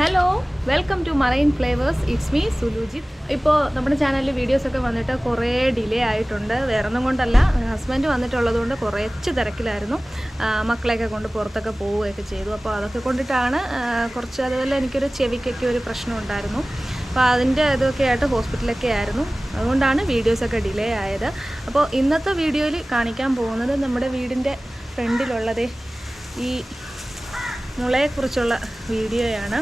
Hello, welcome to Marine Flavours. It's me Sulujith. ഇപ്പോൾ നമ്മുടെ ചാനലിൽ വീഡിയോസൊക്കെ വന്നിട്ട് കുറേ ഡിലേ ആയിട്ടുണ്ട്. വേറൊന്നും കൊണ്ടല്ല, ഹസ്ബൻഡ് വന്നിട്ടുള്ളത് കൊണ്ട് കുറച്ച് തിരക്കിലായിരുന്നു. മക്കളെയൊക്കെ കൊണ്ട് പുറത്തൊക്കെ പോവുകയൊക്കെ ചെയ്തു. അപ്പോൾ അതൊക്കെ കൊണ്ടിട്ടാണ് കുറച്ച്, അതുപോലെ എനിക്കൊരു ചെവിക്കൊക്കെ ഒരു പ്രശ്നം ഉണ്ടായിരുന്നു. അപ്പോൾ അതിൻ്റെ ഇതൊക്കെ ആയിട്ട് ഹോസ്പിറ്റലൊക്കെ ആയിരുന്നു. അതുകൊണ്ടാണ് വീഡിയോസൊക്കെ ഡിലേ ആയത്. അപ്പോൾ ഇന്നത്തെ വീഡിയോയിൽ കാണിക്കാൻ പോകുന്നത് നമ്മുടെ വീടിൻ്റെ ഫ്രണ്ടിലുള്ളത് ഈ മുളയെക്കുറിച്ചുള്ള വീഡിയോയാണ്.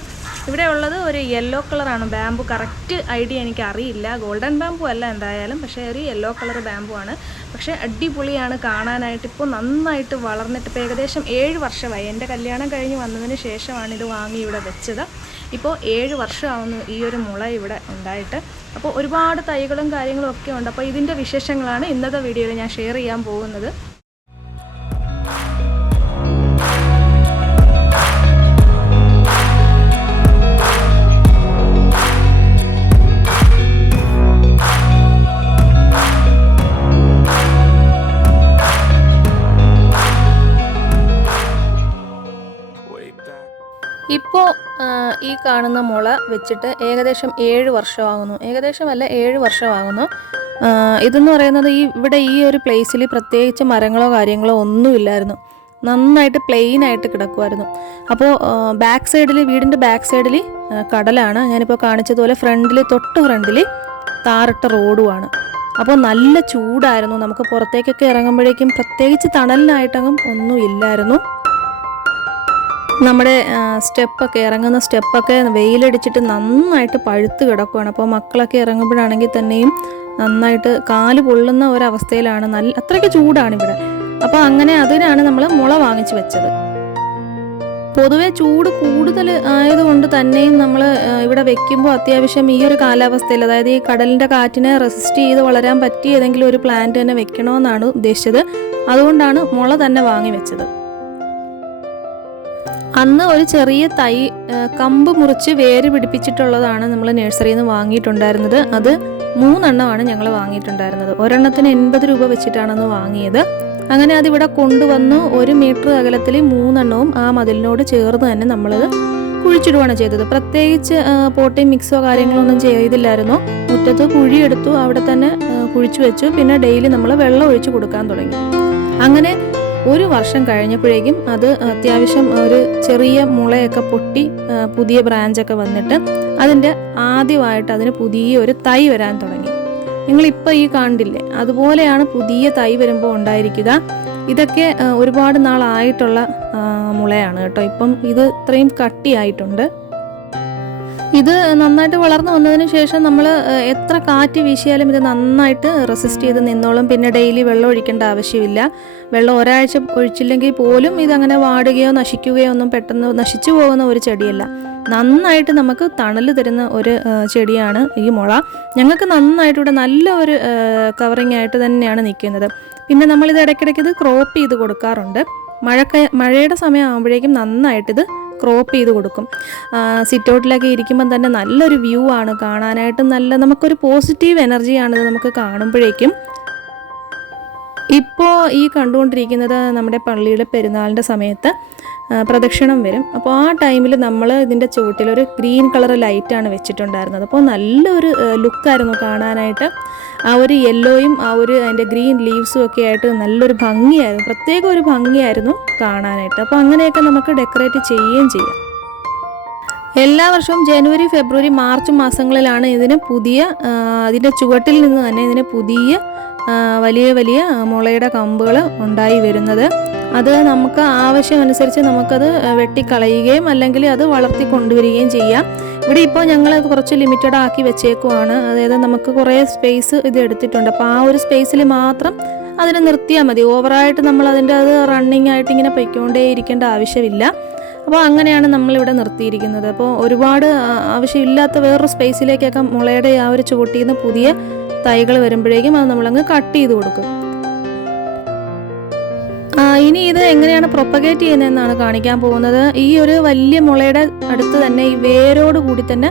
ഇവിടെ ഉള്ളത് ഒരു യെല്ലോ കളറാണ് ബാമ്പു. കറക്റ്റ് ഐഡിയ എനിക്ക് അറിയില്ല, ഗോൾഡൻ ബാമ്പു അല്ല എന്തായാലും, പക്ഷേ ഒരു യെല്ലോ കളർ ബാമ്പു ആണ്. പക്ഷേ അടിപൊളിയാണ് കാണാനായിട്ട്. ഇപ്പോൾ നന്നായിട്ട് വളർന്നിട്ട് ഇപ്പോൾ ഏകദേശം 7 വർഷമായി. എൻ്റെ കല്യാണം കഴിഞ്ഞ് വന്നതിന് ശേഷമാണ് ഇത് വാങ്ങി ഇവിടെ വെച്ചത്. ഇപ്പോൾ 7 വർഷമാവുന്നു ഈ ഒരു മുള ഇവിടെ ഉണ്ടായിട്ട്. അപ്പോൾ ഒരുപാട് തൈകളും കാര്യങ്ങളും ഒക്കെ ഉണ്ട്. അപ്പോൾ ഇതിൻ്റെ വിശേഷങ്ങളാണ് ഇന്നത്തെ വീഡിയോയിൽ ഞാൻ ഷെയർ ചെയ്യാൻ പോകുന്നത്. ഇപ്പോൾ ഈ കാണുന്ന മുള വെച്ചിട്ട് ഏകദേശം 7 വർഷമാകുന്നു. ഏകദേശമല്ല, 7 വർഷമാകുന്നു. ഇതെന്ന് പറയുന്നത് ഇവിടെ ഈ ഒരു പ്ലേസിൽ പ്രത്യേകിച്ച് മരങ്ങളോ കാര്യങ്ങളോ ഒന്നുമില്ലായിരുന്നു. നന്നായിട്ട് പ്ലെയിൻ ആയിട്ട് കിടക്കുമായിരുന്നു. അപ്പോൾ ബാക്ക് സൈഡിൽ, വീടിൻ്റെ ബാക്ക് സൈഡിൽ കടലാണ്. ഞാനിപ്പോൾ കാണിച്ചതുപോലെ തൊട്ട് ഫ്രണ്ടിൽ താറിട്ട റോഡുമാണ്. അപ്പോൾ നല്ല ചൂടായിരുന്നു. നമുക്ക് പുറത്തേക്കൊക്കെ ഇറങ്ങുമ്പോഴേക്കും പ്രത്യേകിച്ച് തണലിനായിട്ടങ്ങും ഒന്നും ഇല്ലായിരുന്നു. നമ്മുടെ ഇറങ്ങുന്ന സ്റ്റെപ്പൊക്കെ വെയിലടിച്ചിട്ട് നന്നായിട്ട് പഴുത്ത് കിടക്കുകയാണ്. അപ്പോൾ മക്കളൊക്കെ ഇറങ്ങുമ്പോഴാണെങ്കിൽ തന്നെയും നന്നായിട്ട് കാല് പൊള്ളുന്ന ഒരവസ്ഥയിലാണ്. അത്രയ്ക്ക് ചൂടാണ് ഇവിടെ. അപ്പോൾ അങ്ങനെ അതിനാണ് നമ്മൾ മുള വാങ്ങിച്ചു വെച്ചത്. പൊതുവെ ചൂട് കൂടുതൽ ആയതുകൊണ്ട് തന്നെയും നമ്മൾ ഇവിടെ വെക്കുമ്പോൾ അത്യാവശ്യം ഈ ഒരു കാലാവസ്ഥയിൽ, അതായത് ഈ കടലിൻ്റെ കാറ്റിനെ റെസിസ്റ്റ് ചെയ്ത് വളരാൻ പറ്റിയ ഏതെങ്കിലും ഒരു പ്ലാന്റ് തന്നെ വെക്കണമെന്നാണ് ഉദ്ദേശിച്ചത്. അതുകൊണ്ടാണ് മുള തന്നെ വാങ്ങി വെച്ചത്. അന്ന് ഒരു ചെറിയ തൈ കമ്പ് മുറിച്ച് വേര് പിടിപ്പിച്ചിട്ടുള്ളതാണ് നമ്മൾ നഴ്സറിയിൽ നിന്ന് വാങ്ങിയിട്ടുണ്ടായിരുന്നത്. അത് 3 എണ്ണമാണ് ഞങ്ങൾ വാങ്ങിയിട്ടുണ്ടായിരുന്നത്. ഒരെണ്ണത്തിന് 80 രൂപ വെച്ചിട്ടാണ് അന്ന് വാങ്ങിയത്. അങ്ങനെ അതിവിടെ കൊണ്ടുവന്ന് 1 മീറ്റർ അകലത്തിൽ 3 എണ്ണവും ആ മതിലിനോട് ചേർന്ന് തന്നെ നമ്മളത് കുഴിച്ചിടുകയാണ് ചെയ്തത്. പ്രത്യേകിച്ച് പോട്ടിംഗ് മിക്സോ കാര്യങ്ങളോ ഒന്നും ചെയ്തില്ലായിരുന്നു. മുറ്റത്ത് കുഴിയെടുത്തു, അവിടെ തന്നെ കുഴിച്ചു വെച്ചു. പിന്നെ ഡെയിലി നമ്മൾ വെള്ളം ഒഴിച്ച് കൊടുക്കാൻ തുടങ്ങി. അങ്ങനെ 1 വർഷം കഴിഞ്ഞപ്പോഴേക്കും അത് അത്യാവശ്യം ഒരു ചെറിയ മുളയൊക്കെ പൊട്ടി പുതിയ ബ്രാഞ്ചൊക്കെ വന്നിട്ട് അതിൻ്റെ ആദ്യമായിട്ട് അതിന് പുതിയ ഒരു തൈ വരാൻ തുടങ്ങി. നിങ്ങളിപ്പോൾ ഈ കണ്ടില്ലേ, അതുപോലെയാണ് പുതിയ തൈ വരുമ്പോൾ ഉണ്ടായിരിക്കുക. ഇതൊക്കെ ഒരുപാട് നാളായിട്ടുള്ള മുളയാണ് കേട്ടോ. ഇപ്പം ഇത് ഇത്രയും കട്ടിയായിട്ടുണ്ട്. ഇത് നന്നായിട്ട് വളർന്നു വന്നതിന് ശേഷം നമ്മൾ എത്ര കാറ്റ് വീശിയാലും ഇത് നന്നായിട്ട് റെസിസ്റ്റ് ചെയ്ത് നിന്നോളും. പിന്നെ ഡെയിലി വെള്ളം ഒഴിക്കേണ്ട ആവശ്യമില്ല. വെള്ളം ഒരാഴ്ച ഒഴിച്ചില്ലെങ്കിൽ പോലും ഇതങ്ങനെ വാടുകയോ നശിക്കുകയോ ഒന്നും പെട്ടെന്ന് നശിച്ചു പോകുന്ന ഒരു ചെടിയല്ല. നന്നായിട്ട് നമുക്ക് തണൽ തരുന്ന ഒരു ചെടിയാണ് ഈ മുള. ഞങ്ങൾക്ക് നന്നായിട്ട് ഇവിടെ നല്ല ഒരു കവറിങ് ആയിട്ട് തന്നെയാണ് നിൽക്കുന്നത്. പിന്നെ നമ്മളിത് ഇടയ്ക്കിടയ്ക്ക് ഇത് ക്രോപ്പ് ചെയ്ത് കൊടുക്കാറുണ്ട്. മഴയുടെ സമയം ആകുമ്പോഴേക്കും നന്നായിട്ടിത് ക്രോപ്പ് ചെയ്ത് കൊടുക്കും. സിറ്റൗട്ടിലൊക്കെ ഇരിക്കുമ്പം തന്നെ നല്ലൊരു വ്യൂ ആണ് കാണാനായിട്ട്. നമുക്കൊരു പോസിറ്റീവ് എനർജിയാണിത് നമുക്ക് കാണുമ്പോഴേക്കും. ഇപ്പോൾ ഈ കണ്ടുകൊണ്ടിരിക്കുന്നത് നമ്മുടെ പള്ളിയുടെ പെരുന്നാളിൻ്റെ സമയത്ത് പ്രദക്ഷിണം വരും. അപ്പോൾ ആ ടൈമിൽ നമ്മൾ ഇതിൻ്റെ ചുവട്ടിലൊരു ഗ്രീൻ കളർ ലൈറ്റാണ് വെച്ചിട്ടുണ്ടായിരുന്നത്. അപ്പോൾ നല്ലൊരു ലുക്കായിരുന്നു കാണാനായിട്ട്. ആ ഒരു യെല്ലോയും അതിൻ്റെ ഗ്രീൻ ലീവ്സും ഒക്കെ ആയിട്ട് നല്ലൊരു ഭംഗിയായിരുന്നു, പ്രത്യേക ഒരു ഭംഗിയായിരുന്നു കാണാനായിട്ട്. അപ്പോൾ അങ്ങനെയൊക്കെ നമുക്ക് ഡെക്കറേറ്റ് ചെയ്യുകയും ചെയ്യാം. എല്ലാ വർഷവും ജനുവരി, ഫെബ്രുവരി, മാർച്ച് മാസങ്ങളിലാണ് അതിൻ്റെ ചുവട്ടിൽ നിന്ന് തന്നെ ഇതിന് പുതിയ വലിയ വലിയ മുളയുടെ കമ്പുകൾ ഉണ്ടായി വരുന്നത്. അത് നമുക്ക് ആവശ്യമനുസരിച്ച് നമുക്കത് വെട്ടിക്കളയുകയും അല്ലെങ്കിൽ അത് വളർത്തി കൊണ്ടുവരികയും ചെയ്യാം. ഇവിടെ ഇപ്പോൾ ഞങ്ങൾ കുറച്ച് ലിമിറ്റഡ് ആക്കി വെച്ചേക്കുവാണ്. അതായത് നമുക്ക് കുറേ സ്പേസ് ഇത് എടുത്തിട്ടുണ്ട്. അപ്പോൾ ആ ഒരു സ്പേസിൽ മാത്രം അതിനെ നിർത്തിയാൽ മതി. ഓവറായിട്ട് നമ്മൾ അത് റണ്ണിങ് ആയിട്ട് ഇങ്ങനെ പൊയ്ക്കൊണ്ടേ ഇരിക്കേണ്ട ആവശ്യമില്ല. അപ്പോൾ അങ്ങനെയാണ് നമ്മളിവിടെ നിർത്തിയിരിക്കുന്നത്. അപ്പോൾ ഒരുപാട് ആവശ്യമില്ലാത്ത വേറൊരു സ്പേസിലേക്കൊക്കെ മുളയുടെ ആ ഒരു ചുവട്ടിൽ നിന്ന് പുതിയ തൈകൾ വരുമ്പോഴേക്കും അത് നമ്മളങ്ങ് കട്ട് ചെയ്ത് കൊടുക്കും. ഇനി ഇത് എങ്ങനെയാണ് പ്രൊപ്പഗേറ്റ് ചെയ്യുന്നതെന്നാണ് കാണിക്കാൻ പോകുന്നത്. ഈ ഒരു വലിയ മുളയുടെ അടുത്ത് തന്നെ ഈ വേരോട് കൂടി തന്നെ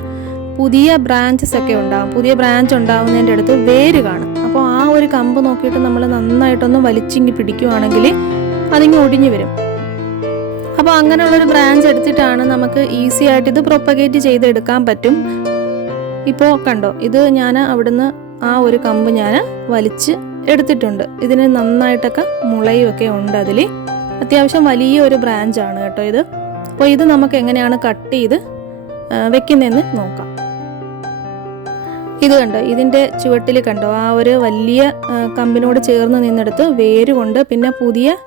പുതിയ ബ്രാഞ്ചസ് ഒക്കെ ഉണ്ടാകും. പുതിയ ബ്രാഞ്ച് ഉണ്ടാകുന്നതിൻ്റെ അടുത്ത് വേര് കാണും. അപ്പോൾ ആ ഒരു കമ്പ് നോക്കിയിട്ട് നമ്മൾ നന്നായിട്ടൊന്ന് വലിച്ചിങ്ങി പിടിക്കുവാണെങ്കിൽ അതിങ്ങ് ഒടിഞ്ഞു വരും. അപ്പോൾ അങ്ങനെയുള്ളൊരു ബ്രാഞ്ച് എടുത്തിട്ടാണ് നമുക്ക് ഈസി ആയിട്ട് ഇത് പ്രൊപ്പഗേറ്റ് ചെയ്തെടുക്കാൻ പറ്റും. ഇപ്പോൾ കണ്ടോ, ഇത് ഞാൻ അവിടുന്ന് ആ ഒരു കമ്പ് ഞാൻ വലിച്ച് എടുത്തിട്ടുണ്ട്. ഇതിന് നന്നായിട്ടൊക്കെ മുളയുമൊക്കെ ഉണ്ട്. അതിൽ അത്യാവശ്യം വലിയ ഒരു ബ്രാഞ്ചാണ് കേട്ടോ ഇത്. അപ്പോൾ ഇത് നമുക്ക് എങ്ങനെയാണ് കട്ട് ചെയ്ത് വെക്കുന്നതെന്ന് നോക്കാം. ഇത് കണ്ടോ, ഇതിൻ്റെ ചുവട്ടിൽ കണ്ടോ ആ ഒരു വലിയ കമ്പിനോട് ചേർന്ന് നിന്നെടുത്ത് വേരുകൊണ്ട് പിന്നെ പുതിയ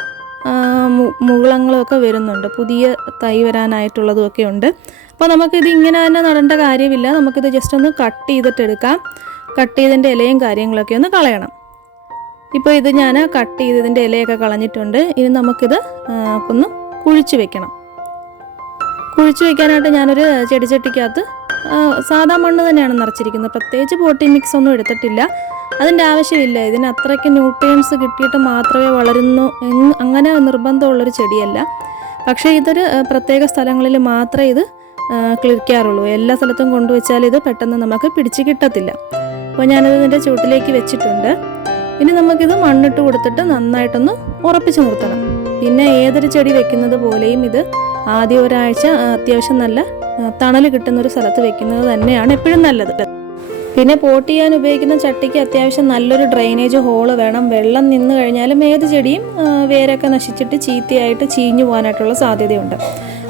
മുകുളങ്ങളൊക്കെ വരുന്നുണ്ട്, പുതിയ തൈ വരാനായിട്ടുള്ളതുമൊക്കെ ഉണ്ട്. അപ്പോൾ നമുക്കിത് ഇങ്ങനെ തന്നെ നടേണ്ട കാര്യമില്ല. നമുക്കിത് ജസ്റ്റ് ഒന്ന് കട്ട് ചെയ്തിട്ട് എടുക്കാം. കട്ട് ചെയ്തതിൻ്റെ ഇലയും കാര്യങ്ങളൊക്കെ ഒന്ന് കളയണം. ഇപ്പോൾ ഇത് ഞാൻ കട്ട് ചെയ്തതിൻ്റെ ഇലയൊക്കെ കളഞ്ഞിട്ടുണ്ട്. ഇനി നമുക്കിത് ഒന്ന് കുഴിച്ച് വെക്കണം. കുഴിച്ച് വെക്കാനായിട്ട് ഞാനൊരു ചെടിച്ചട്ടിക്കകത്ത് സാധാ മണ്ണ് തന്നെയാണ് നിറച്ചിരിക്കുന്നത്. പ്രത്യേകിച്ച് പോട്ടി മിക്സ് ഒന്നും എടുത്തിട്ടില്ല. അതിൻ്റെ ആവശ്യമില്ല. ഇതിന് അത്രയ്ക്ക് ന്യൂട്രിയൻസ് കിട്ടിയിട്ട് മാത്രമേ വളരുന്നു അങ്ങനെ നിർബന്ധമുള്ളൊരു ചെടിയല്ല. പക്ഷേ ഇതൊരു പ്രത്യേക സ്ഥലങ്ങളിൽ മാത്രമേ ഇത് കിളിക്കാറുള്ളൂ. എല്ലാ സ്ഥലത്തും കൊണ്ടുവച്ചാൽ ഇത് പെട്ടെന്ന് നമുക്ക് പിടിച്ച് കിട്ടത്തില്ല. അപ്പോൾ ഞാനത് ഇതിൻ്റെ ചുവട്ടിലേക്ക് വെച്ചിട്ടുണ്ട്. ഇനി നമുക്കിത് മണ്ണിട്ട് കൊടുത്തിട്ട് നന്നായിട്ടൊന്ന് ഉറപ്പിച്ച് നിർത്തണം. പിന്നെ ഏതൊരു ചെടി വെക്കുന്നത് പോലെയും ഇത് ആദ്യം ഒരാഴ്ച അത്യാവശ്യം നല്ല തണൽ കിട്ടുന്നൊരു സ്ഥലത്ത് വെക്കുന്നത് തന്നെയാണ് എപ്പോഴും നല്ലത്. പിന്നെ പോട്ട് ചെയ്യാൻ ഉപയോഗിക്കുന്ന ചട്ടിക്ക് അത്യാവശ്യം നല്ലൊരു ഡ്രെയിനേജ് ഹോള് വേണം. വെള്ളം നിന്ന് കഴിഞ്ഞാലും ഏത് ചെടിയും വേരൊക്കെ നശിച്ചിട്ട് ചീത്തയായിട്ട് ചീഞ്ഞു പോകാനായിട്ടുള്ള സാധ്യതയുണ്ട്.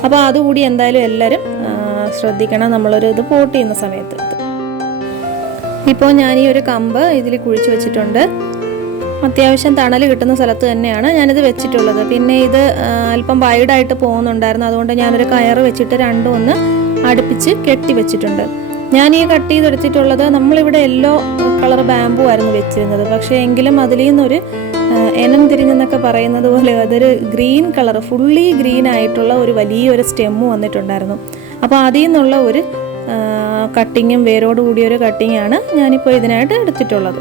അപ്പോൾ അതുകൂടി എന്തായാലും എല്ലാവരും ശ്രദ്ധിക്കണം ഇത് പോട്ട് ചെയ്യുന്ന സമയത്ത്. ഇപ്പോൾ ഞാൻ ഈ ഒരു കമ്പ് ഇതിൽ കുഴിച്ച് വെച്ചിട്ടുണ്ട്. അത്യാവശ്യം തണൽ കിട്ടുന്ന സ്ഥലത്ത് തന്നെയാണ് ഞാനിത് വെച്ചിട്ടുള്ളത്. പിന്നെ ഇത് അല്പം വൈഡായിട്ട് പോകുന്നുണ്ടായിരുന്നു. അതുകൊണ്ട് ഞാനൊരു കയറ് വെച്ചിട്ട് രണ്ടും ഒന്ന് അടുപ്പിച്ച് കെട്ടി വെച്ചിട്ടുണ്ട്. ഞാൻ ഈ കട്ട് ചെയ്തെടുത്തിട്ടുള്ളത്, നമ്മളിവിടെ യെല്ലോ കളർ ബാമ്പു ആയിരുന്നു വെച്ചിരുന്നത്. പക്ഷേ എങ്കിലും അതിൽ നിന്നൊരു എനം തിരിഞ്ഞെന്നൊക്കെ പറയുന്നത് പോലെ അതൊരു ഗ്രീൻ കളർ, ഫുള്ളി ഗ്രീൻ ആയിട്ടുള്ള ഒരു വലിയൊരു സ്റ്റെമ്മ് വന്നിട്ടുണ്ടായിരുന്നു. അപ്പോൾ അതിൽ നിന്നുള്ള ഒരു കട്ടിങ്ങും വേരോട് കൂടിയൊരു കട്ടിങ്ങാണ് ഞാനിപ്പോൾ ഇതിനായിട്ട് എടുത്തിട്ടുള്ളത്.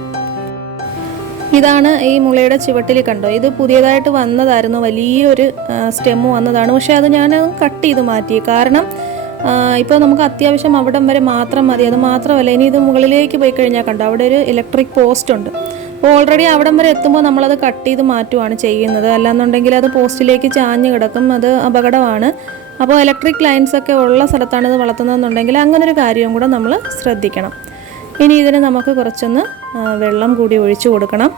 ഇതാണ് ഈ മുളയുടെ ചുവട്ടിൽ കണ്ടോ, ഇത് പുതിയതായിട്ട് വന്നതായിരുന്നു, വലിയൊരു സ്റ്റെമ്മ് വന്നതാണ്. പക്ഷേ അത് ഞാൻ കട്ട് ചെയ്ത് മാറ്റി. കാരണം ഇപ്പോൾ നമുക്ക് അത്യാവശ്യം അവിടം വരെ മാത്രം മതി. അത് മാത്രമല്ല, ഇനി ഇത് മുകളിലേക്ക് പോയി കഴിഞ്ഞാൽ കണ്ടോ അവിടെ ഒരു ഇലക്ട്രിക് പോസ്റ്റ് ഉണ്ട്. അപ്പോൾ ഓൾറെഡി അവിടം വരെ എത്തുമ്പോൾ നമ്മളത് കട്ട് ചെയ്ത് മാറ്റുകയാണ് ചെയ്യുന്നത്. അല്ലാന്നുണ്ടെങ്കിൽ അത് പോസ്റ്റിലേക്ക് ചാഞ്ഞ് കിടക്കും, അത് അപകടമാണ്. അപ്പോൾ ഇലക്ട്രിക് ലൈൻസൊക്കെ ഉള്ള സ്ഥലത്താണ് ഇത് വളർത്തുന്നതെന്നുണ്ടെങ്കിൽ അങ്ങനൊരു കാര്യവും കൂടെ നമ്മൾ ശ്രദ്ധിക്കണം. ഇനി ഇതിന് നമുക്ക് കുറച്ചൊന്ന് വെള്ളം കൂടി ഒഴിച്ചു കൊടുക്കണം.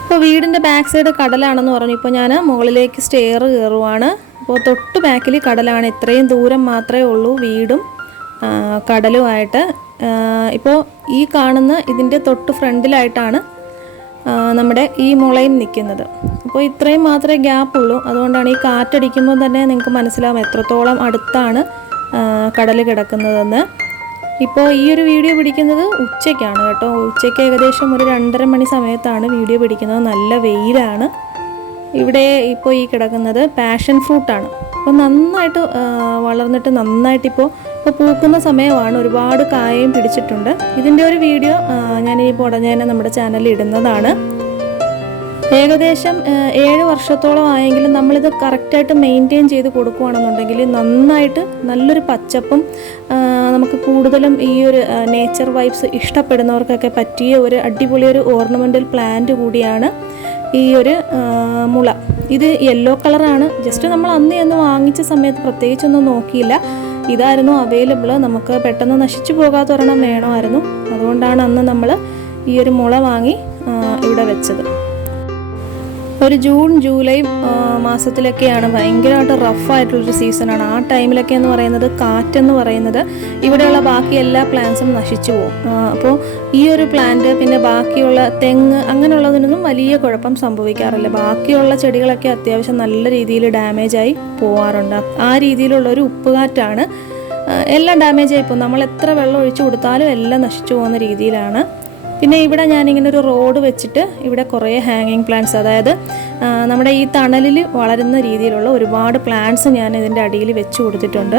ഇപ്പോൾ വീടിൻ്റെ ബാക്ക് സൈഡ് കടലാണെന്ന് പറഞ്ഞു. ഇപ്പോൾ ഞാൻ മുകളിലേക്ക് സ്റ്റെയർ കയറുവാണ്. അപ്പോൾ തൊട്ട് ബാക്കിൽ കടലാണ്. ഇത്രയും ദൂരം മാത്രമേ ഉള്ളൂ വീടും കടലുമായിട്ട്. ഇപ്പോൾ ഈ കാണുന്ന ഇതിൻ്റെ തൊട്ട് ഫ്രണ്ടിലായിട്ടാണ് നമ്മുടെ ഈ മുളയും നിൽക്കുന്നത്. അപ്പോൾ ഇത്രയും മാത്രമേ ഗ്യാപ്പുള്ളൂ. അതുകൊണ്ടാണ് ഈ കാറ്റടിക്കുമ്പോൾ തന്നെ നിങ്ങൾക്ക് മനസ്സിലാവും എത്രത്തോളം അടുത്താണ് കടൽ കിടക്കുന്നതെന്ന്. ഇപ്പോൾ ഈ ഒരു വീഡിയോ പിടിക്കുന്നത് ഉച്ചയ്ക്കാണ് കേട്ടോ. ഉച്ചയ്ക്ക് ഏകദേശം ഒരു 2:30 മണി സമയത്താണ് വീഡിയോ പിടിക്കുന്നത്. നല്ല വെയിലാണ്. ഇവിടെ ഇപ്പോൾ ഈ കിടക്കുന്നത് പാഷൻ ഫ്രൂട്ടാണ്. അപ്പോൾ നന്നായിട്ട് വളർന്നിട്ട് നന്നായിട്ടിപ്പോൾ പൂക്കുന്ന സമയമാണ്. ഒരുപാട് കായയും പിടിച്ചിട്ടുണ്ട്. ഇതിൻ്റെ ഒരു വീഡിയോ ഞാനിപ്പോൾ ഉടനെ തന്നെ നമ്മുടെ ചാനലിൽ ഇടുന്നതാണ്. ഏകദേശം 7 വർഷത്തോളം ആയെങ്കിലും നമ്മളിത് കറക്റ്റായിട്ട് മെയിൻറ്റെയിൻ ചെയ്ത് കൊടുക്കുകയാണെന്നുണ്ടെങ്കിൽ നന്നായിട്ട് നല്ലൊരു പച്ചപ്പും നമുക്ക് കൂടുതലും ഈ ഒരു നേച്ചർ വൈബ്സ് ഇഷ്ടപ്പെടുന്നവർക്കൊക്കെ പറ്റിയ ഒരു അടിപൊളി ഒരു ഓർണമെൻ്റൽ പ്ലാന്റ് കൂടിയാണ് ഈ ഒരു മുള. ഇത് യെല്ലോ കളറാണ്. ജസ്റ്റ് നമ്മൾ അന്ന് വാങ്ങിച്ച സമയത്ത് പ്രത്യേകിച്ചൊന്നും നോക്കിയില്ല. ഇതായിരുന്നു അവൈലബിൾ. നമുക്ക് പെട്ടെന്ന് നശിച്ചു പോകാത്ത ഒരെണ്ണം വേണമായിരുന്നു. അതുകൊണ്ടാണ് അന്ന് നമ്മൾ ഈ ഒരു മുള വാങ്ങി ഇവിടെ വെച്ചത്. ഒരു ജൂൺ ജൂലൈ മാസത്തിലൊക്കെയാണ് ഭയങ്കരമായിട്ട് റഫായിട്ടുള്ളൊരു സീസണാണ്. ആ ടൈമിലൊക്കെ എന്ന് പറയുന്നത് കാറ്റെന്ന് പറയുന്നത് ഇവിടെയുള്ള ബാക്കി എല്ലാ പ്ലാന്റ്സും നശിച്ചു പോകും. അപ്പോൾ ഈ ഒരു പ്ലാന്റ് പിന്നെ ബാക്കിയുള്ള തെങ്ങ് അങ്ങനെയുള്ളതിനൊന്നും വലിയ കുഴപ്പം സംഭവിക്കാറില്ല. ബാക്കിയുള്ള ചെടികളൊക്കെ അത്യാവശ്യം നല്ല രീതിയിൽ ഡാമേജായി പോവാറുണ്ട്. ആ രീതിയിലുള്ളൊരു ഉപ്പുകാറ്റാണ് എല്ലാം ഡാമേജായി പോകും. നമ്മൾ എത്ര വെള്ളം ഒഴിച്ചു കൊടുത്താലും എല്ലാം നശിച്ചു പോകുന്ന രീതിയിലാണ്. പിന്നെ ഇവിടെ ഞാനിങ്ങനെ ഒരു റോഡ് വെച്ചിട്ട് ഇവിടെ കുറേ ഹാങ്ങിങ് പ്ലാന്റ്സ്, അതായത് നമ്മുടെ ഈ തണലിൽ വളരുന്ന രീതിയിലുള്ള ഒരുപാട് പ്ലാന്റ്സ് ഞാൻ ഇതിൻ്റെ അടിയിൽ വെച്ച് കൊടുത്തിട്ടുണ്ട്.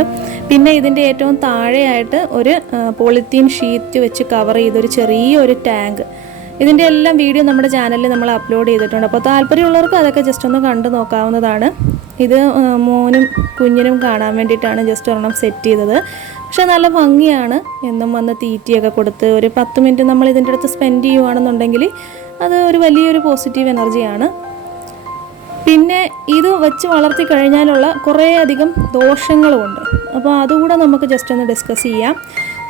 പിന്നെ ഇതിൻ്റെ ഏറ്റവും താഴെയായിട്ട് ഒരു പോളിത്തീൻ ഷീറ്റ് വെച്ച് കവർ ചെയ്തൊരു ചെറിയൊരു ടാങ്ക്. ഇതിൻ്റെ എല്ലാം വീഡിയോ നമ്മുടെ ചാനലിൽ നമ്മൾ അപ്ലോഡ് ചെയ്തിട്ടുണ്ട്. അപ്പോൾ താല്പര്യമുള്ളവർക്ക് അതൊക്കെ ജസ്റ്റ് ഒന്ന് കണ്ടു നോക്കാവുന്നതാണ്. ഇത് മോനും കുഞ്ഞിനും കാണാൻ വേണ്ടിയിട്ടാണ് ജസ്റ്റ് ഒരെണ്ണം സെറ്റ് ചെയ്തത്. പക്ഷെ നല്ല ഭംഗിയാണ്. എന്നും വന്ന് തീറ്റിയൊക്കെ കൊടുത്ത് ഒരു 10 മിനിറ്റ് നമ്മൾ ഇതിൻ്റെ അടുത്ത് സ്പെൻഡ് ചെയ്യുകയാണെന്നുണ്ടെങ്കിൽ അത് ഒരു വലിയൊരു പോസിറ്റീവ് എനർജിയാണ്. പിന്നെ ഇത് വെച്ച് വളർത്തി കഴിഞ്ഞാലുള്ള കുറേയധികം ദോഷങ്ങളുമുണ്ട്. അപ്പോൾ അതുകൂടെ നമുക്ക് ജസ്റ്റ് ഒന്ന് ഡിസ്കസ് ചെയ്യാം.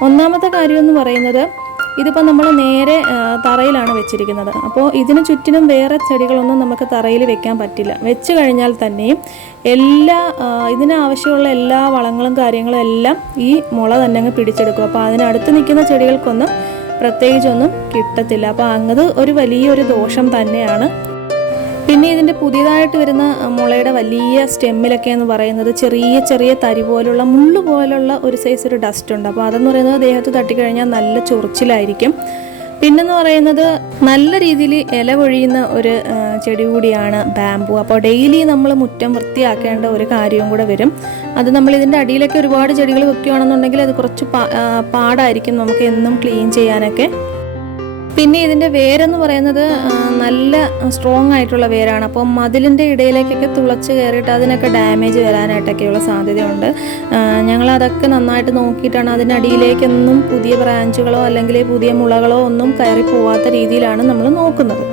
ഒന്നാമത്തെ കാര്യം എന്ന് പറയുന്നത്, ഇതിപ്പോൾ നമ്മൾ നേരെ തറയിലാണ് വെച്ചിരിക്കുന്നത്. അപ്പോൾ ഇതിന് ചുറ്റിനും വേറെ ചെടികളൊന്നും നമുക്ക് തറയിൽ വെക്കാൻ പറ്റില്ല. വെച്ച് കഴിഞ്ഞാൽ തന്നെയും ഇതിനാവശ്യമുള്ള എല്ലാ വളങ്ങളും കാര്യങ്ങളും എല്ലാം ഈ മുള തന്നെ അങ്ങ് പിടിച്ചെടുക്കും. അപ്പോൾ അതിനടുത്ത് നിൽക്കുന്ന ചെടികൾക്കൊന്നും പ്രത്യേകിച്ചൊന്നും കിട്ടത്തില്ല. അപ്പോൾ അത് ഒരു വലിയൊരു ദോഷം തന്നെയാണ്. പിന്നെ ഇതിൻ്റെ പുതിയതായിട്ട് വരുന്ന മുളയുടെ വലിയ സ്റ്റെമ്മിലൊക്കെ എന്ന് പറയുന്നത് ചെറിയ ചെറിയ തരി പോലുള്ള മുള്ളു പോലുള്ള ഒരു സൈസ് ഒരു ഡസ്റ്റ് ഉണ്ട്. അപ്പോൾ അതെന്ന് പറയുന്നത് ദേഹത്ത് തട്ടിക്കഴിഞ്ഞാൽ നല്ല ചൊറിച്ചിലായിരിക്കും. പിന്നെന്ന് പറയുന്നത് നല്ല രീതിയിൽ ഇല കൊഴിയുന്ന ഒരു ചെടി കൂടിയാണ് ബാംബു. അപ്പോൾ ഡെയിലി നമ്മൾ മുറ്റം വൃത്തിയാക്കേണ്ട ഒരു കാര്യവും കൂടെ വരും. അത് നമ്മൾ ഇതിൻ്റെ അടിയിലൊക്കെ ഒരുപാട് ചെടികൾ വെക്കുകയാണെന്നുണ്ടെങ്കിൽ അത് കുറച്ച് പാടായിരിക്കും നമുക്ക് എന്നും ക്ലീൻ ചെയ്യാനൊക്കെ. പിന്നെ ഇതിൻ്റെ വേരെന്ന് പറയുന്നത് നല്ല സ്ട്രോങ് ആയിട്ടുള്ള വേരാണ്. അപ്പോൾ മതിലിൻ്റെ ഇടയിലേക്കൊക്കെ തുളച്ച് കയറിയിട്ട് അതിനൊക്കെ ഡാമേജ് വരാനായിട്ടൊക്കെയുള്ള സാധ്യതയുണ്ട്. ഞങ്ങളതൊക്കെ നന്നായിട്ട് നോക്കിയിട്ടാണ് അതിനടിയിലേക്കൊന്നും പുതിയ ബ്രാഞ്ചുകളോ അല്ലെങ്കിൽ പുതിയ മുളകളോ ഒന്നും കയറി പോവാത്ത രീതിയിലാണ് നമ്മൾ നോക്കുന്നത്.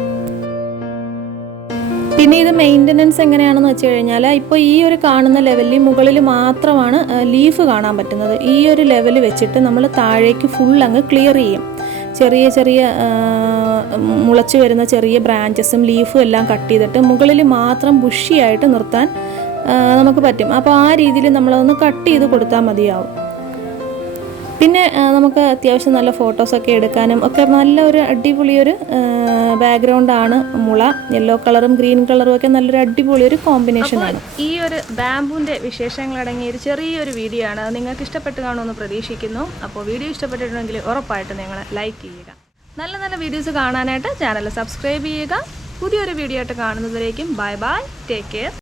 പിന്നെ ഇത് മെയിൻ്റനൻസ് എങ്ങനെയാണെന്ന് വെച്ച് കഴിഞ്ഞാൽ, ഇപ്പോൾ ഈ ഒരു കാണുന്ന ലെവലിൽ മുകളിൽ മാത്രമാണ് ലീഫ് കാണാൻ പറ്റുന്നത്. ഈ ഒരു ലെവൽ വെച്ചിട്ട് നമ്മൾ താഴേക്ക് ഫുൾ അങ്ങ് ക്ലിയർ ചെയ്യും. ചെറിയ ചെറിയ മുളച്ച് വരുന്ന ചെറിയ ബ്രാഞ്ചസും ലീഫും എല്ലാം കട്ട് ചെയ്തിട്ട് മുകളിൽ മാത്രം ബുഷിയായിട്ട് നിർത്താൻ നമുക്ക് പറ്റും. അപ്പോൾ ആ രീതിയിൽ നമ്മളതൊന്ന് കട്ട് ചെയ്ത് കൊടുത്താൽ മതിയാവും. പിന്നെ നമുക്ക് അത്യാവശ്യം നല്ല ഫോട്ടോസൊക്കെ എടുക്കാനും ഒക്കെ നല്ല ഒരു അടിപൊളിയൊരു ബാക്ക്ഗ്രൗണ്ടാണ് മുള. യെല്ലോ കളറും ഗ്രീൻ കളറും ഒക്കെ നല്ലൊരു അടിപൊളിയൊരു കോമ്പിനേഷനാണ്. ഈ ഒരു ബാംബുവിൻ്റെ വിശേഷങ്ങളടങ്ങിയ ഒരു ചെറിയൊരു വീഡിയോ ആണ്. അത് നിങ്ങൾക്ക് ഇഷ്ടപ്പെട്ട് കാണുമെന്ന് പ്രതീക്ഷിക്കുന്നു. അപ്പോൾ വീഡിയോ ഇഷ്ടപ്പെട്ടിട്ടുണ്ടെങ്കിൽ ഉറപ്പായിട്ട് നിങ്ങൾ ലൈക്ക് ചെയ്യുക. നല്ല നല്ല വീഡിയോസ് കാണാനായിട്ട് ചാനൽ സബ്സ്ക്രൈബ് ചെയ്യുക. പുതിയൊരു വീഡിയോ ആയിട്ട് കാണുന്നതിലേക്കും ബൈ ബൈ, ടേക്ക് കെയർ.